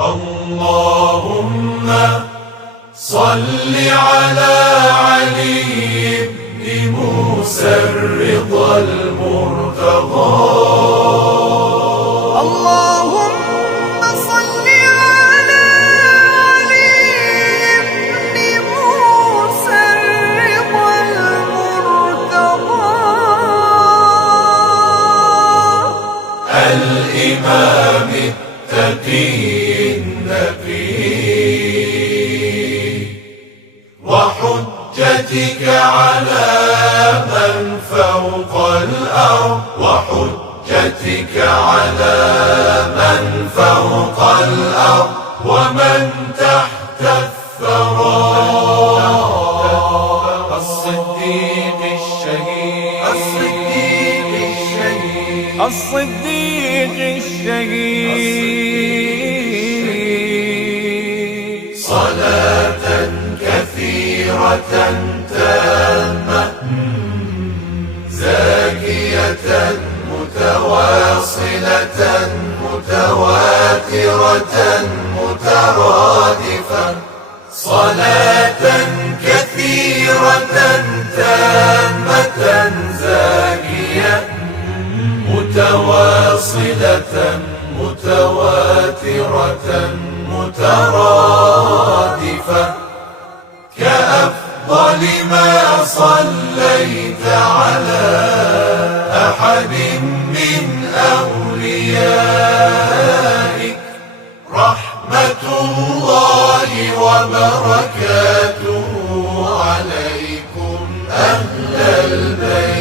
اللهم صل على علي بن موسى الرضا المرتضى. اللهم صل على علي بن موسى الرضا المرتضى الإمام التقي النبي وحجتك على من فوق الأرض وحجتك على من فوق الأرض ومن تحت الثرى. الصديق الشهيد الصديق الشهيد صلاة كثيرة تامة زاكية متواصلة متواترة مترادفة. صلاة كثيرة تامة زاكية متواصلة متواترة مترادفة كأفضل ما صليت على أحد من أوليائك. رحمة الله وبركاته عليكم أهل البيت.